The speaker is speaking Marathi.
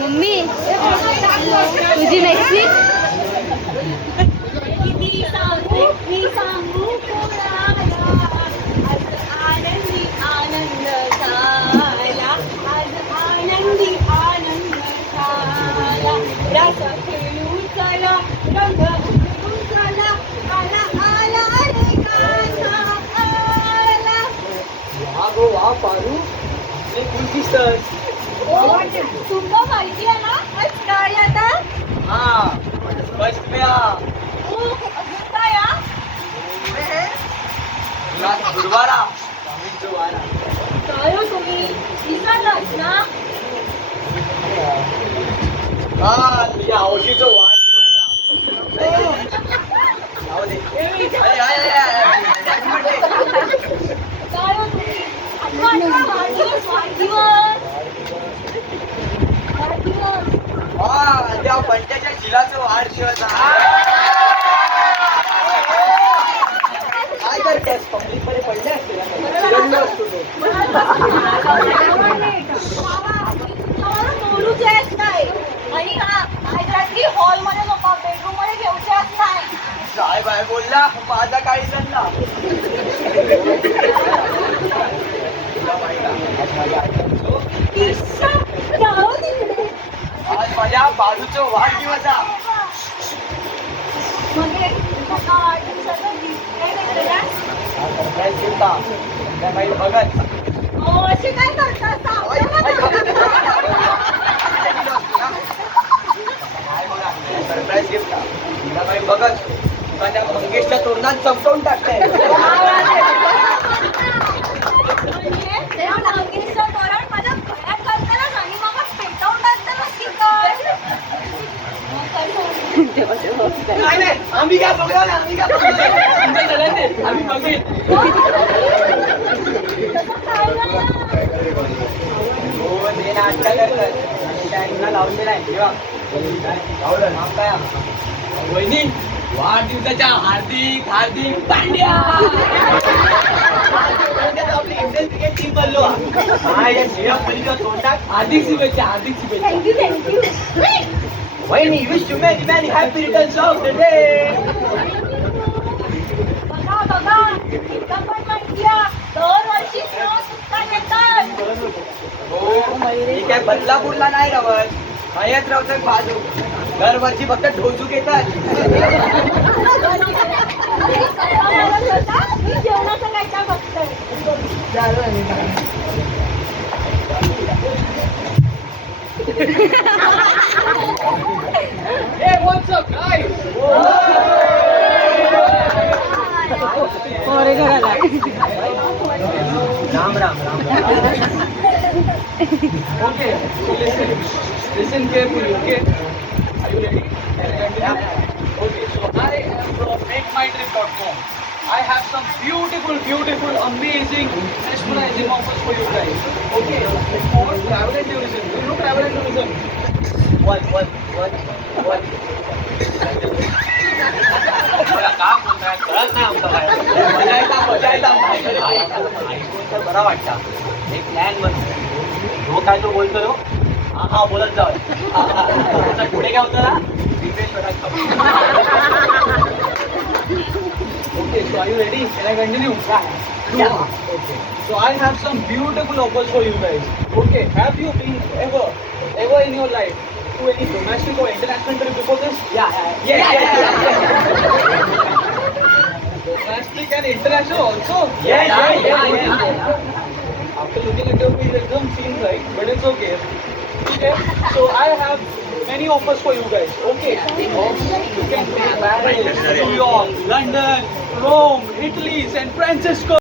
मम्मी तुझी नेक्स्ट मी सांगू कोणाला आज आनंदी आनंद झाला आज आनंदी आनंद झाला रस खेळू चला रंग उडू चला आला आला रे गाणं आला. वा गो वा पारू ते कोणती सस तुमका माहिती आहे ना आज काय आता हा स्पष्ट मिळा अजून काय हा? गुरुवारा स्वामींचं वारा काय हो तुम्ही विसरलात ना हा तुझ्या हौशीचं वाढदिवस जाऊ दे. काय हो तुम्ही आठवा वाढदिवस वाढदिवस हा त्या पंचाच्या शिलाचं वाढदिवस काय करतेस पब्लिक मध्ये पडले असते चिरडलो असतो तो बोलूच येत नाही आणि हा रात्री हॉल मध्ये नको बेडरूम मध्ये घेऊच्याच नाही काय बाय बोलला माझा काही चालला किस्सा जाऊ तिकडे आज माझ्या बाजूचा वाढदिवस मग हे तुझ्या वाढदिवसाचं gift काय देतोय? सरप्राईज दिलता संध्याकाळी बघत असे काय करतात सरप्राईज गिफ्ट संध्याकाळी बघत तुला त्या मंगेशच्या तोरणात चमकवून टाकते म्हणजे त्या नागेशचं तोरण माझ्या गळ्यात घालतानाच आणि मग पेटवून टाकतानाच की काय? मग काय झालं? नाही आम्ही काय बघलो ना आम्ही काय बघलो तुमच्या सगळ्यांनी आम्ही बघेन तसं काय झालं? हो ते नाटका करतात त्यांना लावले नाही तेव्हा लावलं नाव काय वहिनी वाढदिवसाच्या हार्दिक हार्दिक पांड्या आपली इंडियन क्रिकेट टीम बनलो हा या श्रीराम पलीच्या तोंडात हार्दिक शुभेच्छा थँक्यू थँक्यू वहिनी wish you many many happy returns of the day बघा बघा एकदा पण म्हटल्या दरवर्षी सण सुट्टा येतात हो मी काय बदलापूरला नाही राहत मयत राहतात बाजू दरवर्षी फक्त ढोचूक येतात मी जेवणाचं काय काय बघतोय Hey, what's up, guys? Ram Ram Ram Okay, so listen carefully, okay? Are you ready? Yeah. Okay, so I am from MakeMyTrip.com. I have some beautiful, amazing, mesmerizing offers for you guys. Okay, for travel and tourism. Do you know travel and tourism? What? बरा वाटता एक प्लॅन बनतो तो काय तो बोलतो रो हा बोलत जाऊ पुढे काय होतं ना Okay, so are you ready? Can I continue? Yeah. Okay. So I have some beautiful offers for you guys. Okay, have you been ever in your life to any domestic or international trip before this? Yeah. Domestic and international also? Yeah. After looking at your face, it doesn't seem right, but it's okay. Okay, so I have many offers for you guys. Okay, you can take Paris, New York, London, Rome, Italy, San Francisco.